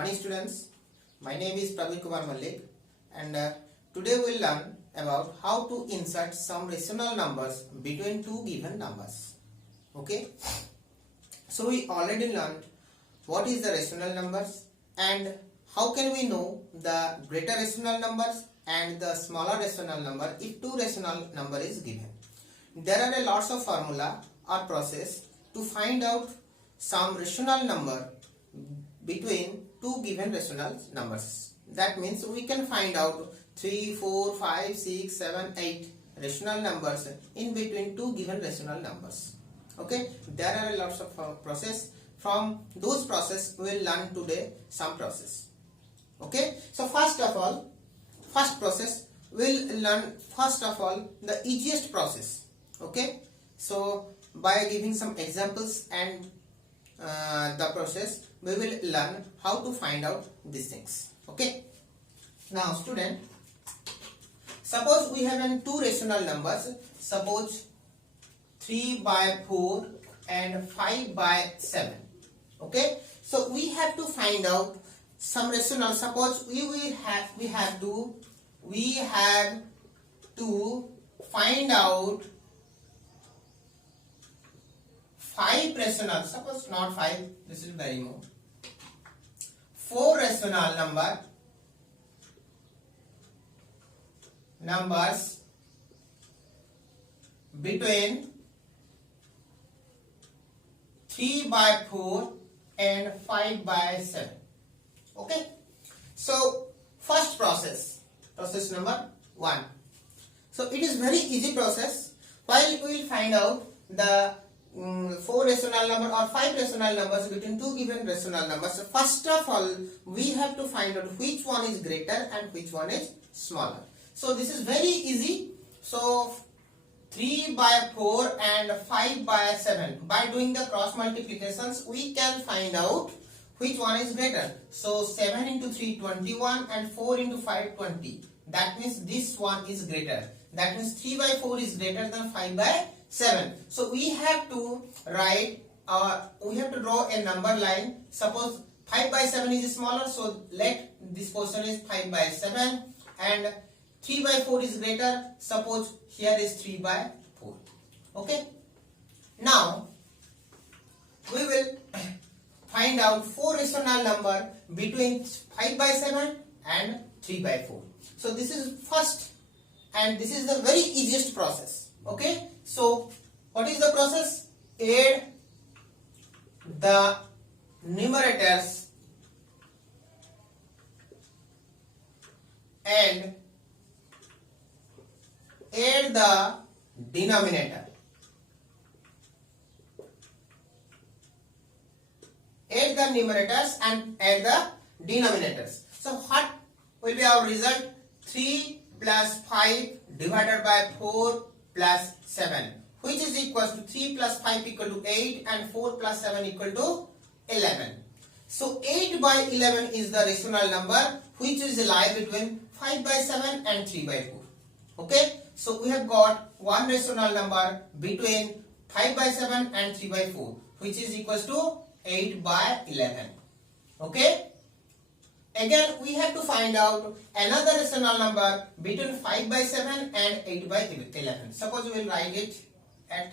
Morning students, my name is Praveen Kumar Malik and today we will learn about how to insert some rational numbers between two given numbers. Okay, so we already learned what is the rational numbers and how can we know the greater rational numbers and the smaller rational number if two rational number is given. There are a lots of formula or process to find out some rational number between two given rational numbers. That means we can find out 3, 4, 5, 6, 7, 8 rational numbers in between two given rational numbers. Okay, there are lots of process. From those process we will learn today some process. Okay, so first process we will learn the easiest process. Okay, so by giving some examples and the process we will learn how to find out these things. Okay, now student, suppose we have two rational numbers, suppose 3 by 4 and 5 by 7. Okay, so we have to find out some rational. Suppose we have to find out 5 rational, suppose not 5, this is very more, 4 rational numbers between 3 by 4 and 5 by 7. Okay, so first process number 1. So it is very easy process. While we will find out the 4 rational number or 5 rational numbers between two given rational numbers, so first of all we have to find out which one is greater and which one is smaller. So this is very easy. So 3 by 4 and 5 by 7, by doing the cross multiplications we can find out which one is greater. So 7 into 3 21 and 4 into 5 20. That means this one is greater. That means 3 by 4 is greater than 5 by 7. So we have to write we have to draw a number line. Suppose 5 by 7 is smaller, so let this portion is 5 by 7 and 3 by 4 is greater. Suppose here is 3 by 4. Okay, now we will find out 4 rational number between 5 by 7 and 3 by 4. So this is first and this is the very easiest process. Okay, so what is the process? Add the numerators and add the denominator. Add the numerators and add the denominators. So what will be our result? 3 plus 5 divided by 4 plus 7, which is equals to 3 plus 5 equal to 8 and 4 plus 7 equal to 11. So 8 by 11 is the rational number which is lie between 5 by 7 and 3 by 4. Okay, so we have got one rational number between 5 by 7 and 3 by 4 which is equals to 8 by 11. Okay, again we have to find out another rational number between 5 by 7 and 8 by 11. Suppose we will write it at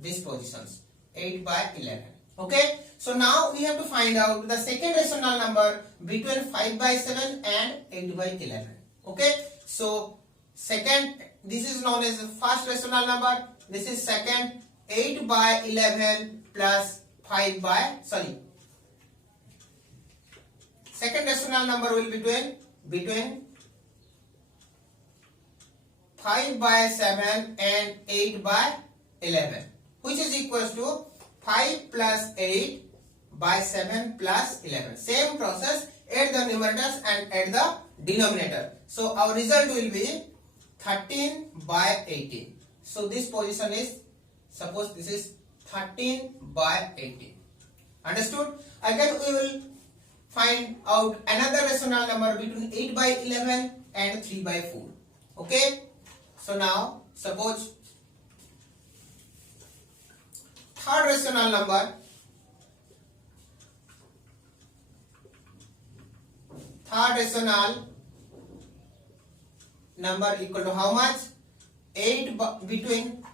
these positions, 8 by 11. Okay, so now we have to find out the second rational number between 5 by 7 and 8 by 11. Okay, so second, this is known as the first rational number, this is second, 8 by 11 plus 5 by, second rational number will be between 5 by 7 and 8 by 11, which is equals to 5 plus 8 by 7 plus 11. Same process, add the numerators and add the denominator. So our result will be 13 by 18. So this position is, suppose this is 13 by 18. Understood? Again we will find out another rational number between 8 by 11 and 3 by 4. Okay, so now suppose third rational number third rational number equal to how much? 8 between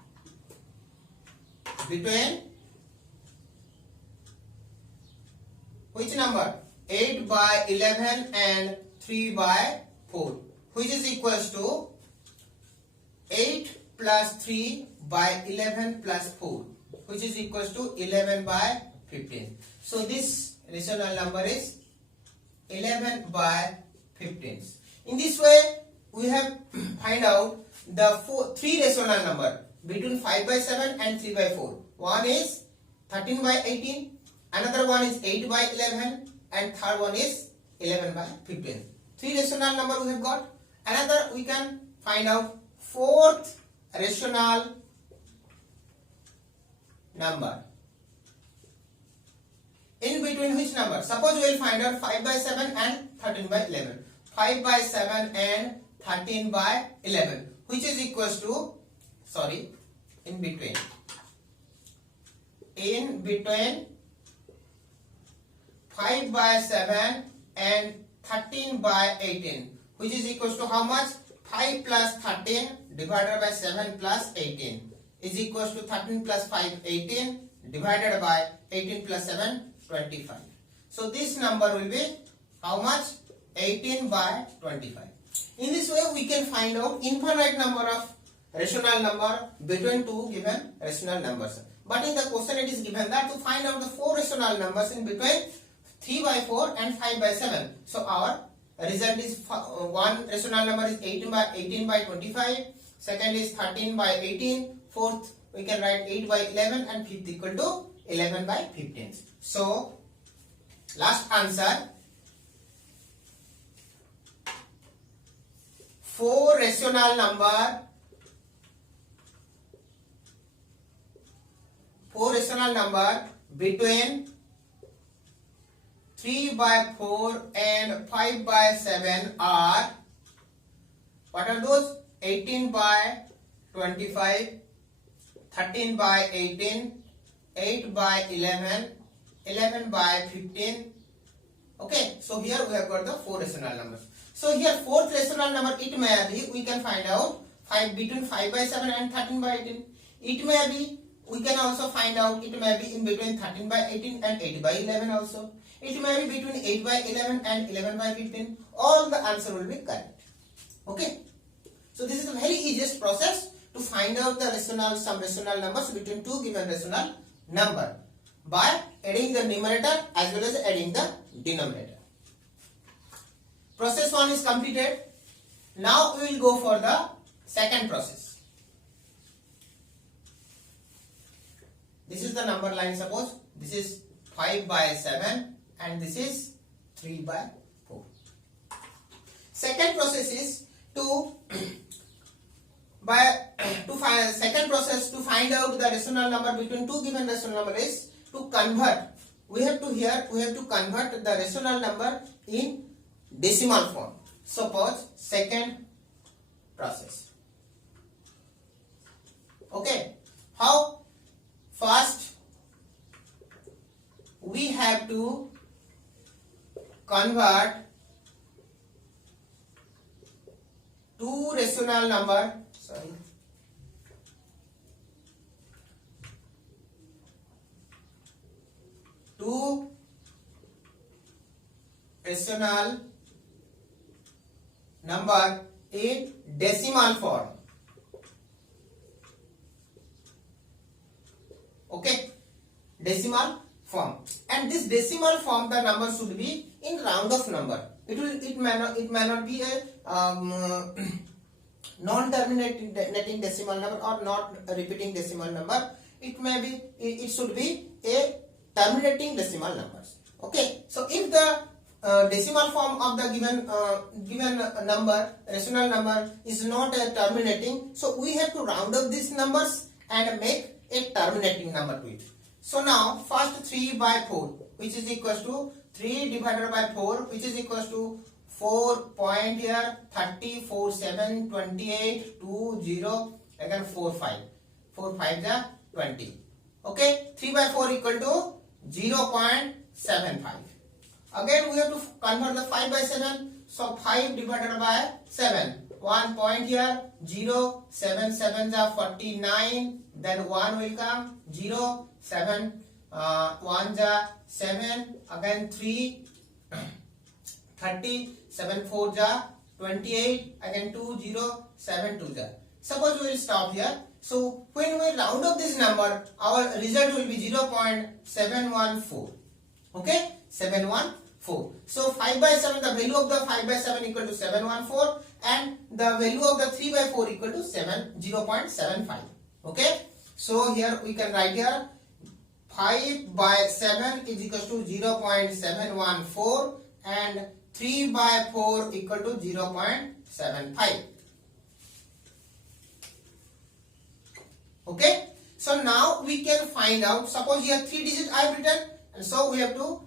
which number? 8 by 11 and 3 by 4, which is equals to 8 plus 3 by 11 plus 4, which is equals to 11 by 15. So this rational number is 11 by 15. In this way, we have find out the three rational number between 5 by 7 and 3 by 4. One is 13 by 18, another one is 8 by 11, and third one is 11 by 15. Three rational number we have got. Another we can find out fourth rational number. In between which number? Suppose we will find out 5 by 7 and 13 by 11. 5 by 7 and 13 by 11, which is equals to, in between 5 by 7 and 13 by 18, which is equals to how much? 5 plus 13 divided by 7 plus 18 is equals to 13 plus 5, 18 divided by 18 plus 7, 25. So this number will be how much? 18 by 25. In this way, we can find out infinite number of rational number between two given rational numbers. But in the question, it is given that to find out the four rational numbers in between 3 by 4 and 5 by 7. So our result is one rational number is 18 by 25. Second is 13 by 18. Fourth, we can write 8 by 11, and fifth equal to 11 by 15. So last answer, four rational number between 3 by 4 and 5 by 7 are, what are those? 18 by 25, 13 by 18, 8 by 11, 11 by 15. Okay, so here we have got the four rational numbers. So here fourth rational number, it may be, we can find out between 5 by 7 and 13 by 18. It may be, we can also find out, it may be in between 13 by 18 and 8 by 11 also. It may be between 8 by 11 and 11 by 15. All the answer will be correct. Okay. So this is the very easiest process to find out the some rational numbers between two given rational number by adding the numerator as well as adding the denominator. Process 1 is completed. Now we will go for the second process. This is the number line. Suppose this is 5 by 7 and this is 3 by 4. Second process is to find out the rational number between two given rational number is to convert. We have to convert the rational number in decimal form. Suppose second process. Okay, how? First we have to convert two rational number, two rational number in decimal form. Okay, decimal form, and this decimal form, the number should be in round of number. It may not be a non-terminating decimal number or not repeating decimal number. It should be a terminating decimal numbers. Okay, so if the decimal form of the given number, rational number, is not a terminating, so we have to round up these numbers and make a terminating number to it. So now first 3 by 4, which is equals to 3 divided by 4, which is equals to 4 point here 30, 4 7, 28, 2 0, again 4 5, 4 5 is 20. Okay, 3 by 4 equal to 0.75. Again we have to convert the 5 by 7. So 5 divided by 7. 1 point here, 0, 7 7s are 49, then 1 will come, 0, 7, 1s are 7, again 3, 30, 7 4s are 28, again 2, 0, 7 2s are. Suppose we will stop here. So when we round up this number, our result will be 0.714. Okay, 714. So 5 by 7, the value of the 5 by 7 equal to 714, and the value of the 3 by 4 equal to 0.75. Okay, so here we can write here 5 by 7 is equal to 0.714 and 3 by 4 equal to 0.75. Okay, so now we can find out, suppose here 3 digits I have written, and so we have to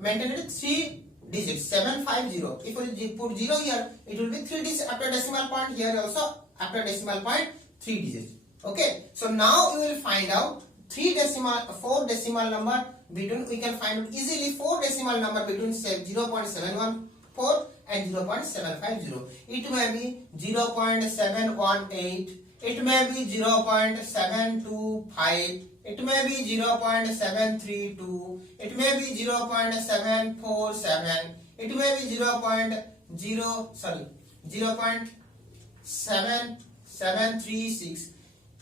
maintain it 3 digits, 750. If we put 0 here, it will be 3 digits after decimal point, here also after decimal point 3 digits. Okay, so now you will find out 4 decimal number between, we can find out easily 4 decimal number between 0.714 and 0.750. It may be 0.718, it may be 0.725, it may be 0.732, it may be 0.747, it may be 0.7736.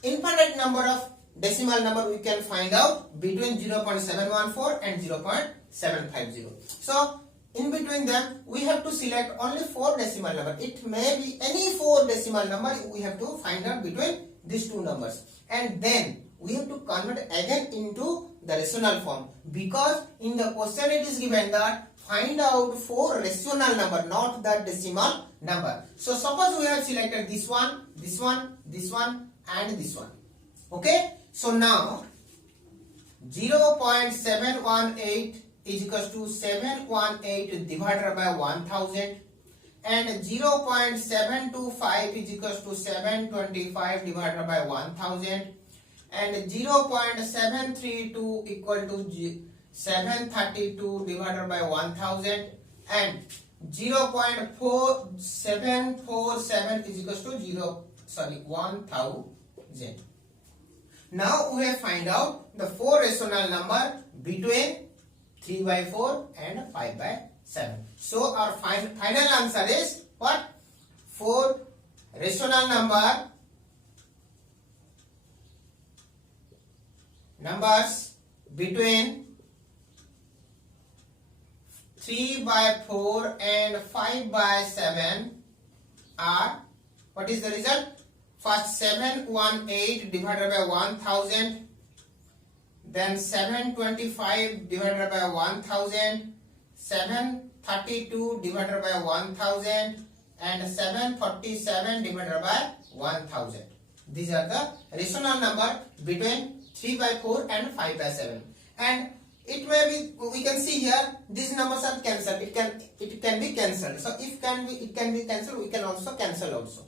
Infinite number of decimal number we can find out between 0.714 and 0.750. So in between them we have to select only 4 decimal number. It may be any 4 decimal number, we have to find out between these two numbers, and then we have to convert again into the rational form, because in the question it is given that find out 4 rational number, not the decimal number. So suppose we have selected this one, this one, this one and this one. Okay, so now 0.718 is equals to 718 divided by 1000, and 0.725 is equals to 725 divided by 1000, and 0.732 equal to 732 divided by 1000, and 0.4747 is equals to 1000. Now we have find out the 4 rational number between 3 by 4 and 5 by 7. So our final answer is what? 4 rational numbers between 3 by 4 and 5 by 7 are, what is the result? First 718 divided by 1000, then 725 divided by 1000, 732 divided by 1000 and 747 divided by 1000. These are the rational number between 3 by 4 and 5 by 7. And it may be, we can see here these numbers are cancelled. It can be cancelled. So if it can be cancelled, we can also cancel also.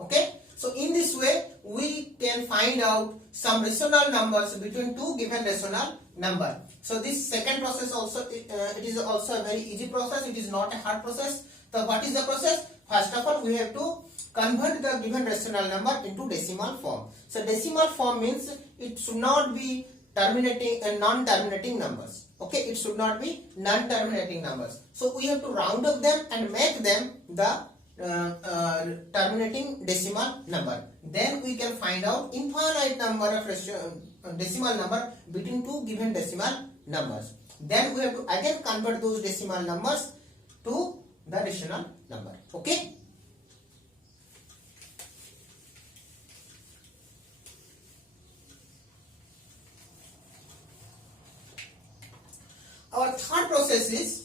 Okay. So in this way we can find out some rational numbers between two given rational number. So this second process also it is also a very easy process. It is not a hard process. So what is the process? First of all, we have to convert the given rational number into decimal form. So decimal form means it should not be terminating and non-terminating numbers. Okay, it should not be non-terminating numbers. So we have to round up them and make them the terminating decimal number. Then we can find out infinite number of decimal number between two given decimal numbers. Then we have to again convert those decimal numbers to the rational number. Okay. Our third process is,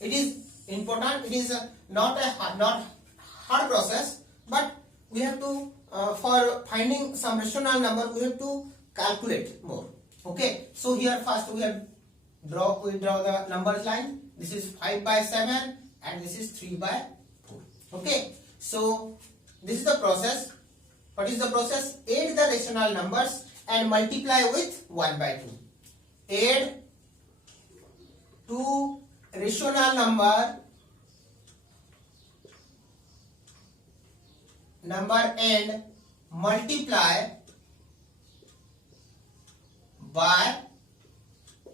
it is important. It is not hard process, but we have to for finding some rational number we have to calculate more. Okay, so here first we draw the numbers line. This is 5 by 7 and this is 3 by 4. Okay, so this is the process. What is the process? Add the rational numbers and multiply with 1 by 2. Add two rational number and multiply by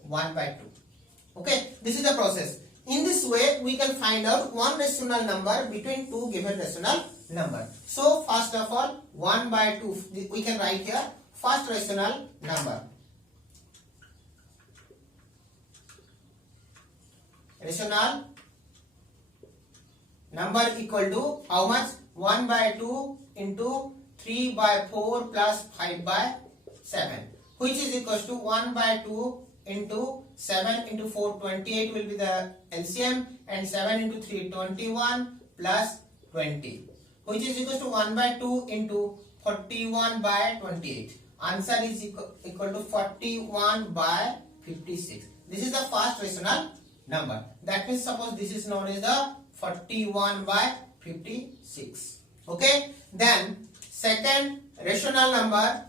1 by 2. Okay, this is the process. In this way, we can find out one rational number between two given rational number. So, first of all, 1 by 2, we can write here first rational number. Rational number equal to how much? 1 by 2 into 3 by 4 plus 5 by 7, which is equal to 1 by 2 into 7 into 4, 28 will be the LCM, and 7 into 3, 21 plus 20, which is equal to 1 by 2 into 41 by 28. Answer is equal to 41 by 56. This is the first rational number. That means suppose this is known as the 41 by 56. Okay. Then second rational number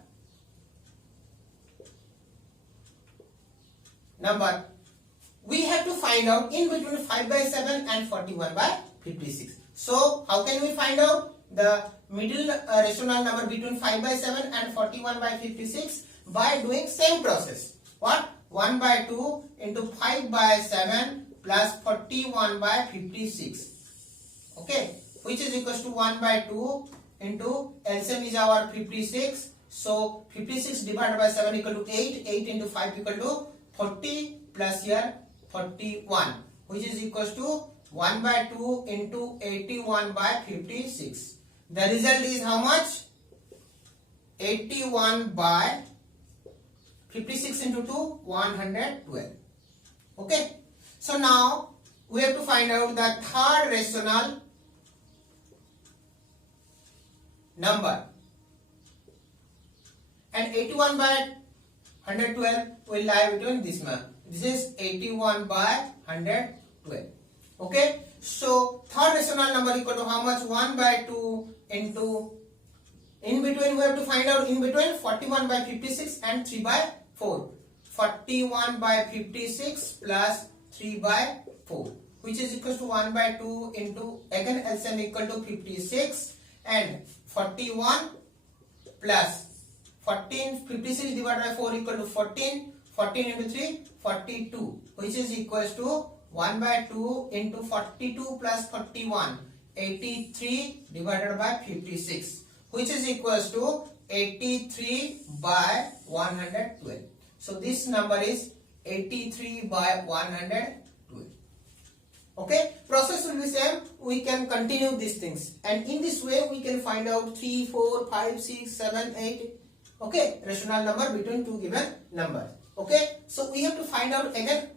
we have to find out in between 5 by 7 and 41 by 56. So how can we find out the middle rational number between 5 by 7 and 41 by 56? By doing same process. What? 1 by 2 into 5 by 7 plus 41 by 56. Okay, which is equals to 1 by 2 into LCM is our 56. So 56 divided by 7 equal to 8. 8 into 5 equal to 40 plus here 41, which is equals to 1 by 2 into 81 by 56. The result is how much? 81 by 56 into 2, 112. Okay. So now we have to find out the third rational number. And 81 by 112 will lie between this one. This is 81 by 112. Okay. So third rational number equal to how much? 1 by 2 into, in between we have to find out in between 41 by 56 and 3 by 4. 41 by 56 plus 3 by 4, which is equal to 1 by 2 into, again LCM equal to 56, and 41 plus 14, 56 divided by 4 equal to 14, 14 into 3, 42, which is equal to 1 by 2 into 42 plus 41, 83 divided by 56, which is equal to 83 by 112. So this number is 83 by 112. Okay, process will be same. We can continue these things, and in this way we can find out 3, 4, 5, 6, 7, 8. Okay, rational number between two given numbers. Okay, so we have to find out again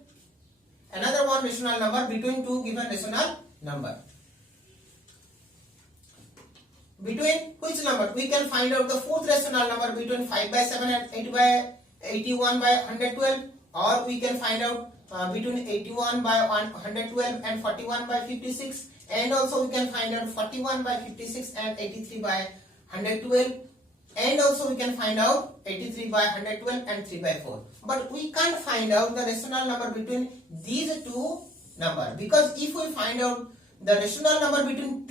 another one rational number between two given rational number. Between which number? We can find out the fourth rational number between 5 by 7 and 81 by 112, or we can find out between 81 by 112 and 41 by 56, and also we can find out 41 by 56 and 83 by 112, and also we can find out 83 by 112 and 3 by 4. But we can't find out the rational number between these two numbers, because if we find out the rational number between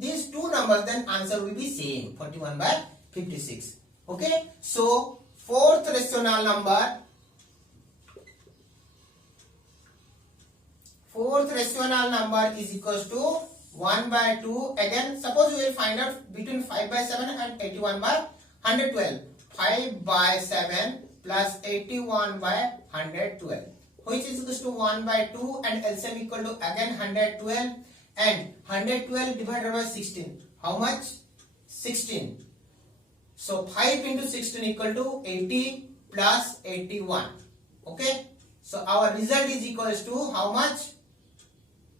these two numbers, then answer will be same, 41 by 56. Okay, so fourth rational number is equals to 1 by 2. Again, suppose we will find out between 5 by 7 and 81 by 112. 5 by 7 plus 81 by 112, which is equals to 1 by 2, and LCM equal to again 112, and 112 divided by 16. How much? 16. So 5 into 16 equal to 80 plus 81. Okay. So our result is equals to how much?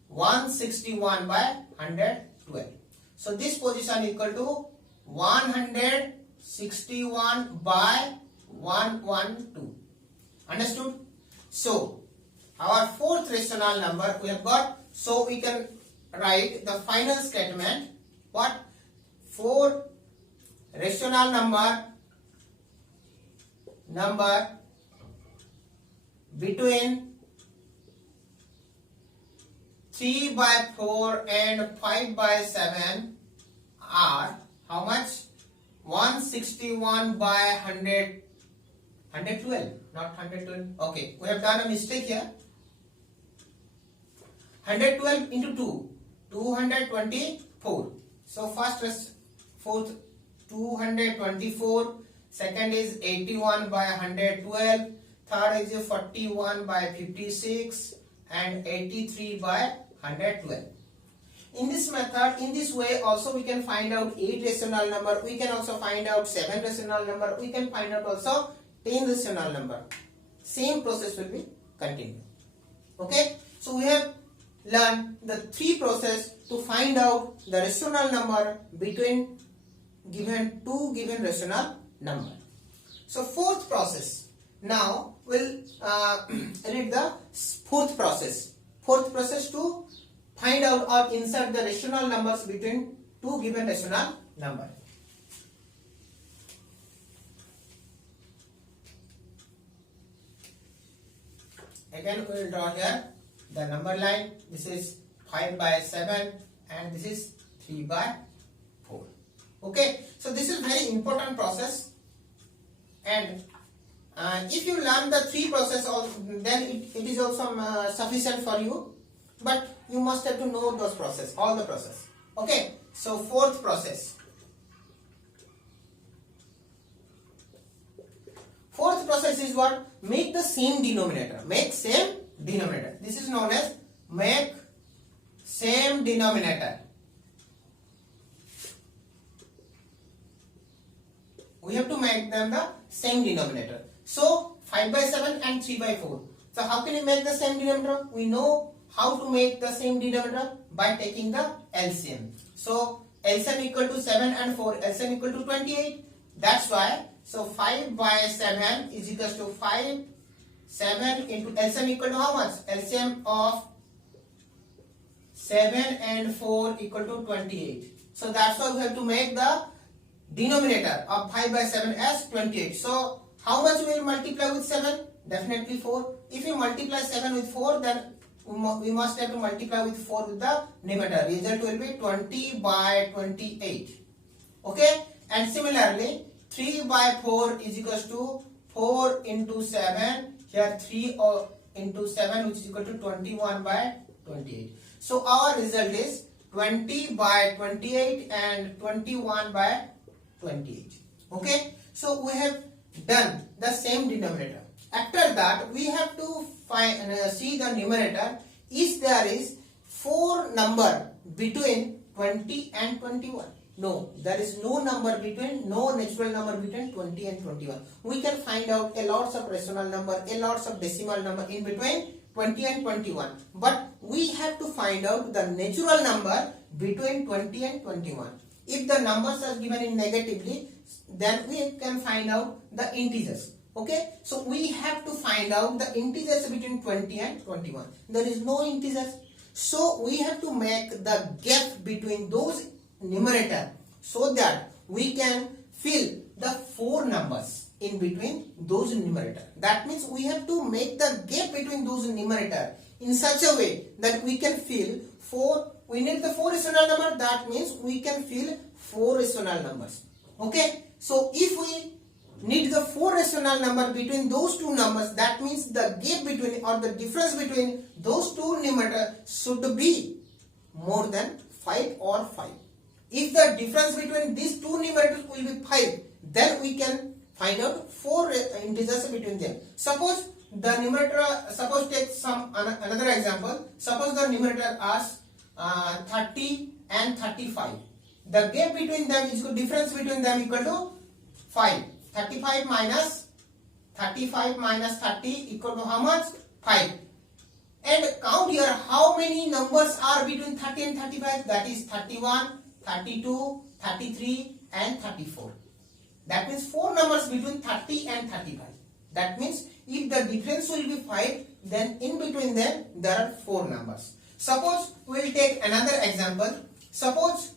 161 by 112. So this position equal to 161 by 112. Understood? So our fourth rational number we have got. So we can write the final statement. What? 4 rational number between 3 by 4 and 5 by 7 are how much? 161 by 100, 112, not 112. Okay, we have done a mistake here. 112 into 2, 224. So first, fourth 224, second is 81 by 112, third is 41 by 56 and 83 by 112. In this method, in this way also we can find out 8 rational number, we can also find out 7 rational number, we can find out also 10 rational number. Same process will be continued. Okay, so we have learned the 3 process to find out the rational number between two given rational number. So fourth process. Now we'll read the fourth process. Fourth process to find out or insert the rational numbers between two given rational number. Again we will draw here the number line. This is 5 by 7 and this is 3 by 4. Okay, so this is very important process, and if you learn the 3 process then it is also sufficient for you, but you must have to know those process, all the process. Okay, so fourth process. Fourth process is what? Make the same denominator. Make same denominator. This is known as make same denominator. We have to make them the same denominator. So 5 by 7 and 3 by 4. So how can we make the same denominator? We know how to make the same denominator by taking the LCM. So LCM equal to 7 and 4, LCM equal to 28. That's why, so 5 by 7 is equal to 5, 7 into LCM equal to how much? LCM of 7 and 4 equal to 28. So that's why we have to make the denominator of 5 by 7 as 28. So how much we will multiply with 7? Definitely 4. If we multiply 7 with 4, then we must have to multiply with 4 with the numerator. Result will be 20 by 28. Okay, and similarly 3 by 4 is equal to 4 into 7. Here 3 into 7, which is equal to 21 by 28. So our result is 20 by 28 and 21 by 28. Okay, so we have done the same denominator. After that we have to find see the numerator. Is there is 4 number between 20 and 21? No, there is no number between, no natural number between 20 and 21. We can find out a lots of rational number, a lots of decimal number in between 20 and 21. But we have to find out the natural number between 20 and 21. If the numbers are given in negatively, then we can find out the integers. Okay, so we have to find out the integers between 20 and 21. There is no integers, so we have to make the gap between those numerator so that we can fill the 4 numbers in between those numerator. That means we have to make the gap between those numerator in such a way that we can fill 4. We need the 4 rational number. That means we can fill 4 rational numbers. Okay, so if we need the 4 rational number between those two numbers, that means the gap between or the difference between those two numerator should be more than 5 or 5. If the difference between these two numerators will be 5, then we can find out 4 integers between them. Suppose the numerator, suppose take some another example. Suppose the numerator as 30 and 35. The gap between them is difference between them equal to 5. 35 minus 30 equal to how much? 5. And count here how many numbers are between 30 and 35. That is 31, 32, 33 and 34. That means 4 numbers between 30 and 35. That means if the difference will be 5, then in between them there are 4 numbers. Suppose we will take another example. Suppose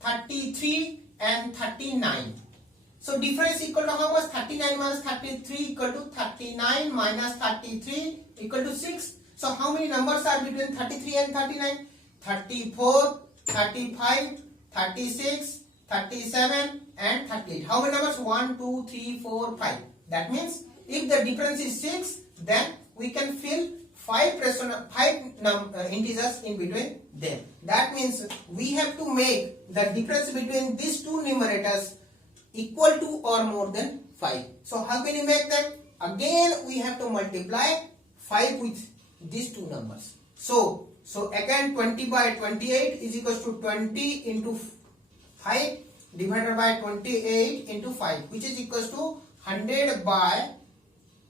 33 and 39. So difference equal to how much? 39 minus 33 equal to 39 minus 33 equal to 6. So how many numbers are between 33 and 39? 34, 35, 36, 37 and 38. How many numbers? 1, 2, 3, 4, 5. That means if the difference is 6, then we can fill 5 integers in between them. That means we have to make the difference between these two numerators equal to or more than 5. So how can you make them? Again we have to multiply 5 with these two numbers. So again 20 by 28 is equals to 20 into 5 divided by 28 into 5, which is equals to 100 by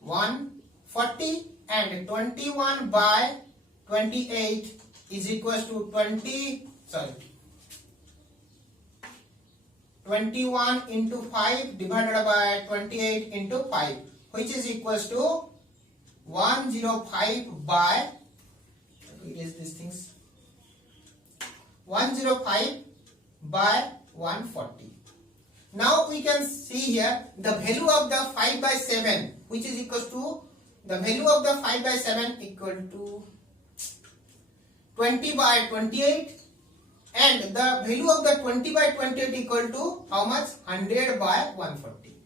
140, and 21 by 28 is equals to 21 into 5 divided by 28 into 5, which is equals to 105 by, erase these things, 105 by 140. Now we can see here the value of the 5 by 7, which is equals to, the value of the 5 by 7 equal to 20 by 28, and the value of the 20 by 28 equal to how much? 100 by 140.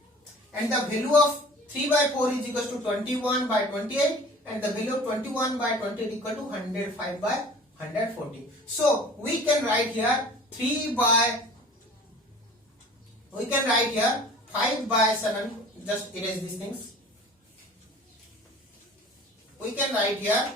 And the value of 3 by 4 is equal to 21 by 28, and the value of 21 by 28 equal to 105 by 140. So we can write here 5 by 7, just erase these things. We can write here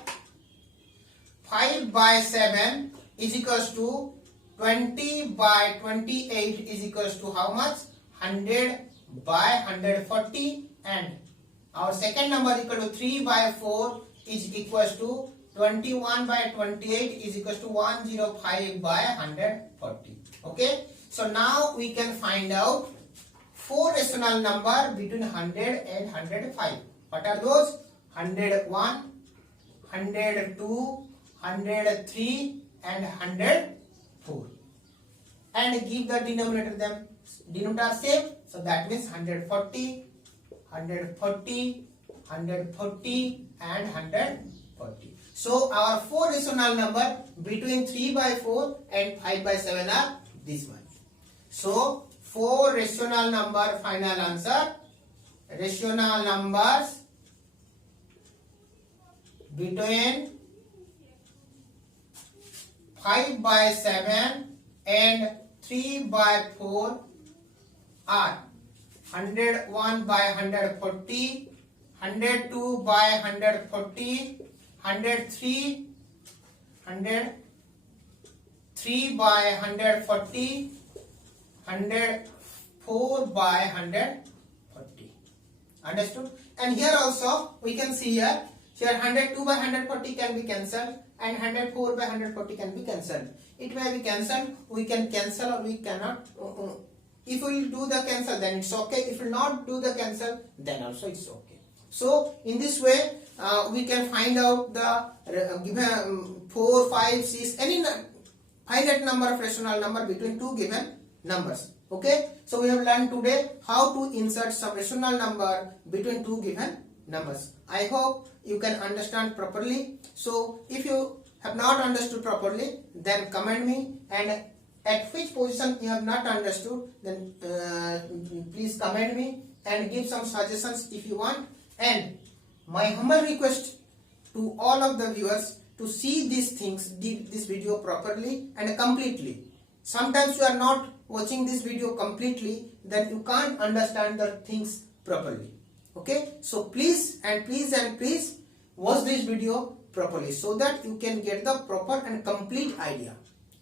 5 by 7 is equals to 20 by 28 is equals to how much? 100 by 140, and our second number equal to 3 by 4 is equals to 21 by 28 is equals to 105 by 140. Okay, so now we can find out 4 rational number between 100 and 105. What are those? 101, 102, 103 and 104. And give the denominator same. So that means 140, 140, 140 and 140. So our 4 rational number between 3 by 4 and 5 by 7 are this one. So 4 rational number, final answer, rational numbers between 5 by 7 and 3 by 4 are 101 by 140, 102 by 140, 103 by 140, 104 by 140. Understood? And here also we can see here 102 by 140 can be cancelled and 104 by 140 can be cancelled. It may be cancelled, we can cancel or we cannot. If we will do the cancel, then it's okay. If we will not do the cancel, then also it's okay. So in this way we can find out the given 4, 5, 6, any finite number of rational number between two given numbers. Okay, so we have learned today how to insert some rational number between two given numbers. I hope you can understand properly. So if you have not understood properly, then comment me, and at which position you have not understood, then please comment me and give some suggestions if you want. And my humble request to all of the viewers to see these things, this video properly and completely. Sometimes you are not watching this video completely, then you can't understand the things properly. Okay, so please watch this video properly so that you can get the proper and complete idea.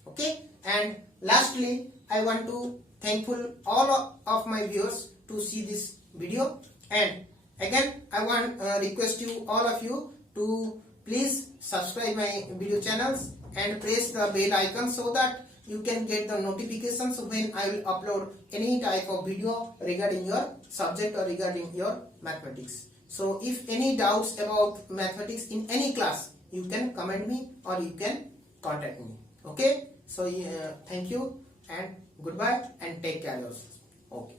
Okay, and lastly I want to thankful all of my viewers to see this video, and again I want request you, all of you, to please subscribe my video channels and press the bell icon so that you can get the notifications when I will upload any type of video regarding your subject or regarding your mathematics. So if any doubts about mathematics in any class, you can comment me or you can contact me. Okay, so thank you and goodbye and take care of yourself. Okay.